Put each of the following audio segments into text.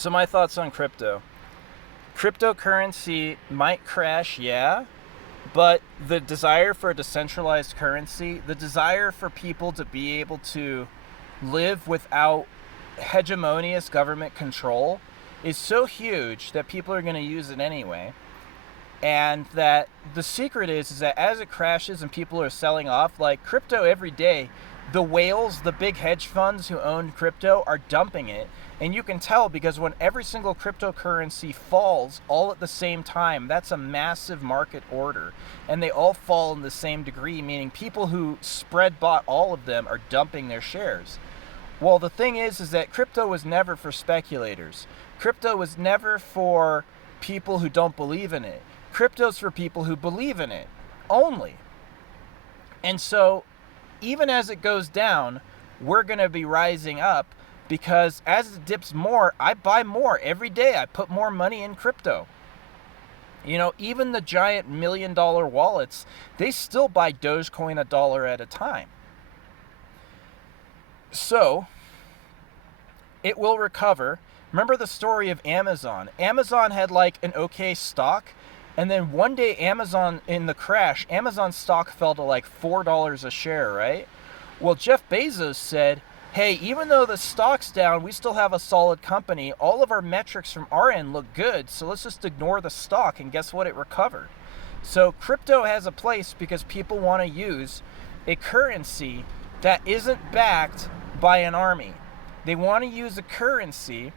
So my thoughts on crypto. Cryptocurrency might crash, yeah, but the desire for a decentralized currency, the desire for people to be able to live without hegemonious government control is so huge that people are going to use it anyway. And that the secret is that as it crashes and people are selling off, like crypto every day, the whales, the big hedge funds who own crypto are dumping it. And you can tell because when every single cryptocurrency falls all at the same time, that's a massive market order. And they all fall in the same degree, meaning people who spread bought all of them are dumping their shares. Well, the thing is that crypto was never for speculators. Crypto was never for people who don't believe in it. Crypto's for people who believe in it only. And so even as it goes down, we're going to be rising up because as it dips more, I buy more every day. I put more money in crypto. You know, even the giant $1 million wallets, they still buy Dogecoin $1 at a time. So it will recover. Remember the story of Amazon. Amazon had like an okay stock. And then one day Amazon, in the crash, Amazon stock fell to like $4 a share, right? Well, Jeff Bezos said, hey, even though the stock's down, we still have a solid company. All of our metrics from our end look good, so let's just ignore the stock. And guess what? It recovered. So crypto has a place because people want to use a currency that isn't backed by an army. They want to use a currency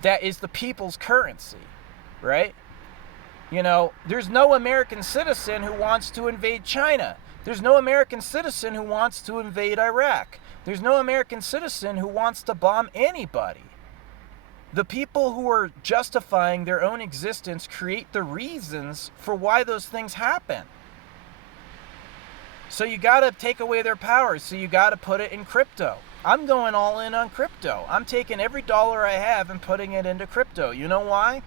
that is the people's currency, right? You know, there's no American citizen who wants to invade China. There's no American citizen who wants to invade Iraq. There's no American citizen who wants to bomb anybody. The people who are justifying their own existence create the reasons for why those things happen. So you got to take away their power. So you got to put it in crypto. I'm going all in on crypto. I'm taking every dollar I have and putting it into crypto. You know why?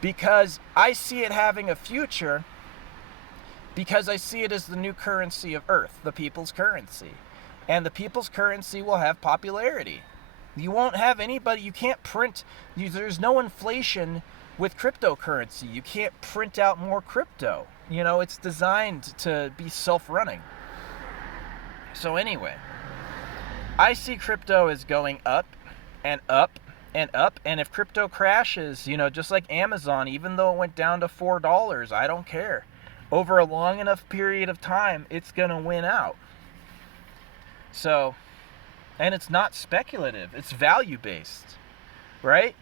Because I see it having a future, because I see it as the new currency of Earth, the people's currency. And the people's currency will have popularity. You won't have anybody, you can't print, there's no inflation with cryptocurrency. You can't print out more crypto. You know, it's designed to be self-running. So anyway, I see crypto as going up and up and up, and if crypto crashes, you know, just like Amazon, even though it went down to $4, I don't care. Over a long enough period of time, it's gonna win out. So, and it's not speculative, it's value-based, right?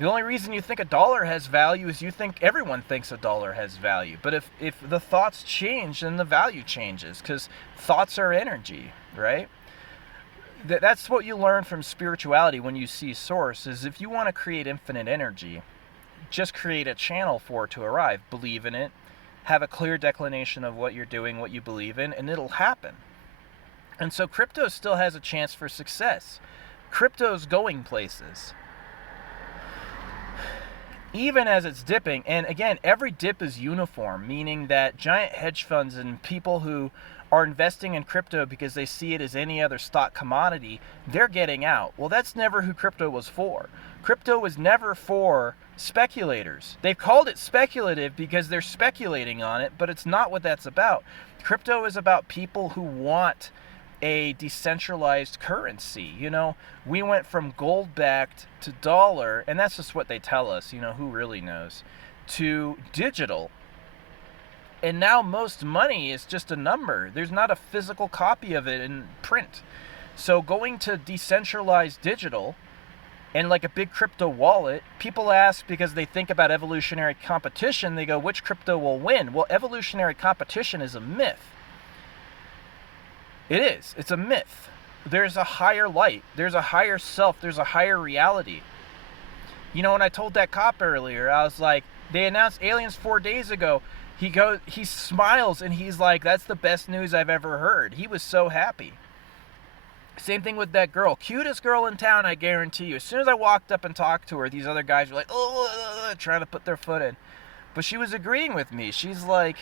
The only reason you think a dollar has value is you think everyone thinks a dollar has value. But if the thoughts change, then the value changes, because thoughts are energy, right? That's what you learn from spirituality when you see source, is if you want to create infinite energy, just create a channel for it to arrive. Believe in it, have a clear declination of what you're doing, what you believe in, and it'll happen. And so crypto still has a chance for success. Crypto's going places. Even as it's dipping, and again, every dip is uniform, meaning that giant hedge funds and people who are investing in crypto because they see it as any other stock commodity, they're getting out. Well, that's never who crypto was for. Crypto was never for speculators. They've called it speculative because they're speculating on it, but it's not what that's about. Crypto is about people who want a decentralized currency. You know, we went from gold-backed to dollar, and that's just what they tell us, you know, who really knows, to digital. And now most money is just a number. There's not a physical copy of it in print. So going to decentralized digital and like a big crypto wallet, people ask because they think about evolutionary competition, they go, which crypto will win? Well, evolutionary competition is a myth. It is. It's a myth. There's a higher light. There's a higher self. There's a higher reality. You know, when I told that cop earlier, I was like, they announced aliens 4 days ago. He smiles and he's like, that's the best news I've ever heard. He was so happy. Same thing with that girl. Cutest girl in town, I guarantee you. As soon as I walked up and talked to her, these other guys were like, trying to put their foot in. But she was agreeing with me. She's like,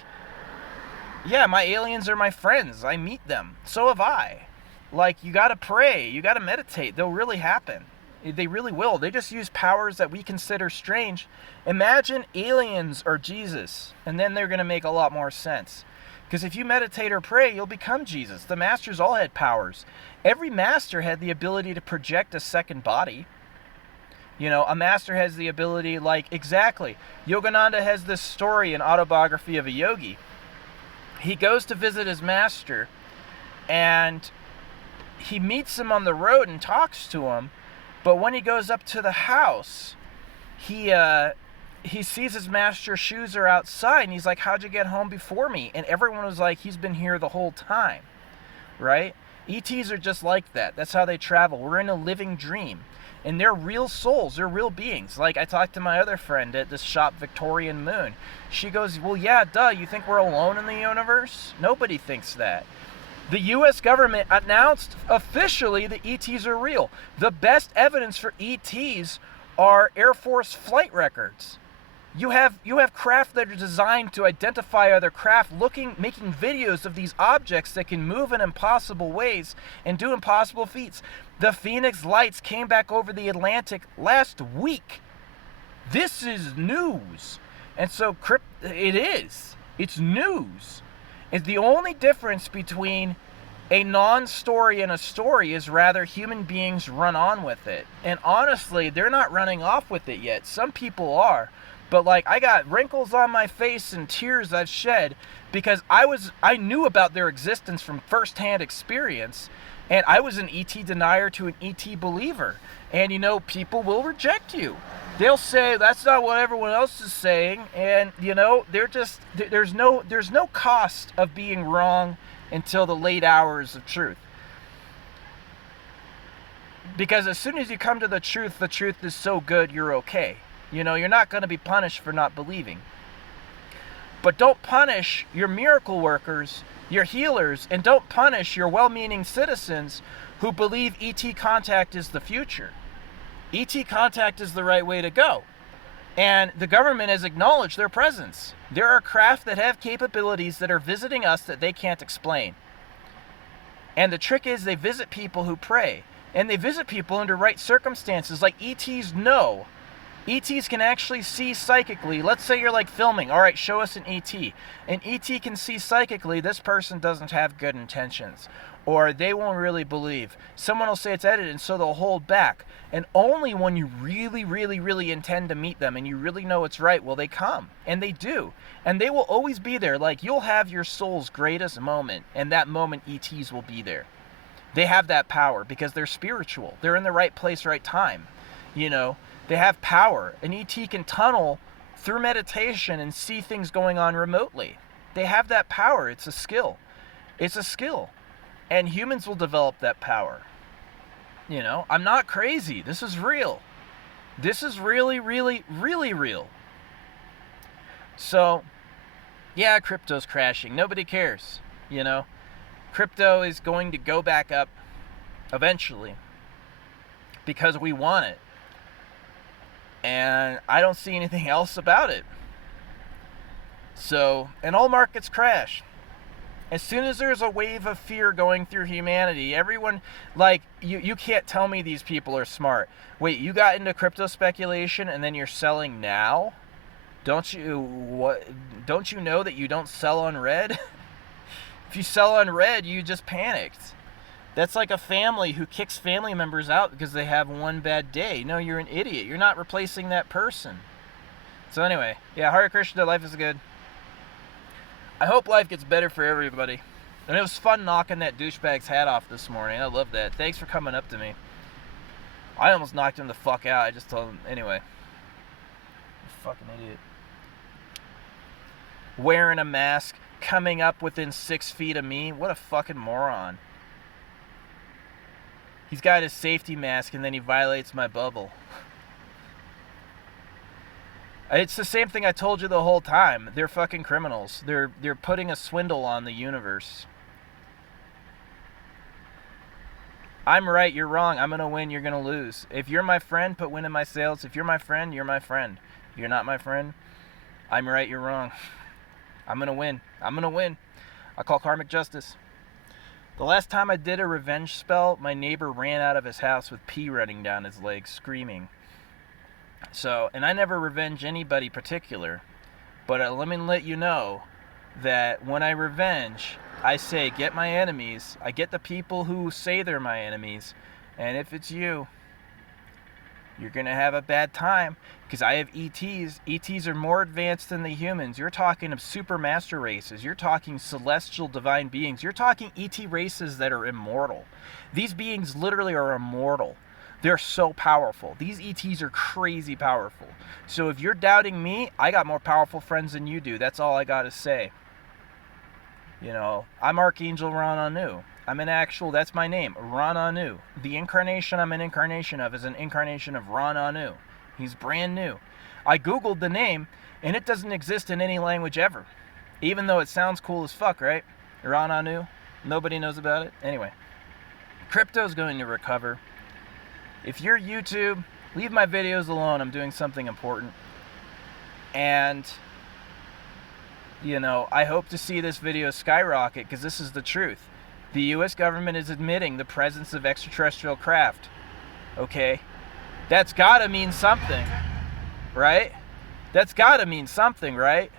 yeah, my aliens are my friends. I meet them. So have I. Like, you gotta pray. You gotta meditate. They'll really happen. They really will. They just use powers that we consider strange. Imagine aliens or Jesus, and then they're going to make a lot more sense. Because if you meditate or pray, you'll become Jesus. The masters all had powers. Every master had the ability to project a second body. You know, a master has the ability, like, exactly. Yogananda has this story in Autobiography of a Yogi. He goes to visit his master, and he meets him on the road and talks to him. But when he goes up to the house, he sees his master's shoes are outside, and he's like, how'd you get home before me? And everyone was like, he's been here the whole time, right? ETs are just like that. That's how they travel. We're in a living dream. And they're real souls. They're real beings. Like, I talked to my other friend at this shop, Victorian Moon. She goes, well, yeah, duh, you think we're alone in the universe? Nobody thinks that. The U.S. government announced officially that ETs are real. The best evidence for ETs are Air Force flight records. You have craft that are designed to identify other craft, making videos of these objects that can move in impossible ways and do impossible feats. The Phoenix Lights came back over the Atlantic last week. This is news. And so it is. It's news. And the only difference between a non-story and a story is rather human beings run on with it. And honestly, they're not running off with it yet. Some people are. But like, I got wrinkles on my face and tears I've shed because I knew about their existence from firsthand experience, and I was an ET denier to an ET believer. And you know, people will reject you. They'll say that's not what everyone else is saying, and you know, there's no cost of being wrong until the late hours of truth. Because as soon as you come to the truth is so good you're okay. You know, you're not going to be punished for not believing. But don't punish your miracle workers, your healers, and don't punish your well-meaning citizens who believe ET contact is the future. ET contact is the right way to go. And the government has acknowledged their presence. There are craft that have capabilities that are visiting us that they can't explain. And the trick is they visit people who pray. And they visit people under right circumstances. Like ETs know. ETs can actually see psychically. Let's say you're like filming. All right, show us an ET. An ET can see psychically this person doesn't have good intentions. Or they won't really believe. Someone will say it's edited, and so they'll hold back. And only when you really, really, really intend to meet them and you really know it's right will they come. And they do. And they will always be there. Like, you'll have your soul's greatest moment, and that moment ETs will be there. They have that power because they're spiritual. They're in the right place, right time. You know, they have power. An ET can tunnel through meditation and see things going on remotely. They have that power. It's a skill. It's a skill. And humans will develop that power. You know, I'm not crazy. This is real. This is really, really, really real. So, yeah, crypto's crashing. Nobody cares, you know. Crypto is going to go back up eventually because we want it. And I don't see anything else about it. So, and all markets crash. As soon as there's a wave of fear going through humanity, everyone, like, you can't tell me these people are smart. Wait, you got into crypto speculation and then you're selling now? Don't you know that you don't sell on red? If you sell on red, you just panicked. That's like a family who kicks family members out because they have one bad day. No, you're an idiot. You're not replacing that person. So anyway, yeah, Hare Krishna, life is good. I hope life gets better for everybody. And it was fun knocking that douchebag's hat off this morning. I love that. Thanks for coming up to me. I almost knocked him the fuck out. I just told him, anyway. You fucking idiot. Wearing a mask, coming up within 6 feet of me. What a fucking moron. He's got his safety mask and then he violates my bubble. It's the same thing I told you the whole time. They're fucking criminals. They're putting a swindle on the universe. I'm right, you're wrong. I'm going to win, you're going to lose. If you're my friend, put win in my sails. If you're my friend, you're my friend. If you're not my friend, I'm right, you're wrong. I'm going to win. I'm going to win. I call karmic justice. The last time I did a revenge spell, my neighbor ran out of his house with pee running down his legs, screaming. So, and I never revenge anybody particular, but let me let you know that when I revenge, I say get my enemies, I get the people who say they're my enemies, and if it's you, you're going to have a bad time, because I have ETs. ETs are more advanced than the humans. You're talking of super master races. You're talking celestial divine beings. You're talking ET races that are immortal. These beings literally are immortal. They're so powerful. These ETs are crazy powerful. So if you're doubting me, I got more powerful friends than you do. That's all I got to say. You know, I'm Archangel Ron Anu. I'm an actual, that's my name, Ron Anu. The incarnation I'm an incarnation of is an incarnation of Ron Anu. He's brand new. I Googled the name, and it doesn't exist in any language ever. Even though it sounds cool as fuck, right? Ron Anu. Nobody knows about it. Anyway, crypto's going to recover. If you're YouTube, leave my videos alone. I'm doing something important. And, you know, I hope to see this video skyrocket, because this is the truth. The U.S. government is admitting the presence of extraterrestrial craft. Okay? That's gotta mean something, right? That's gotta mean something, right?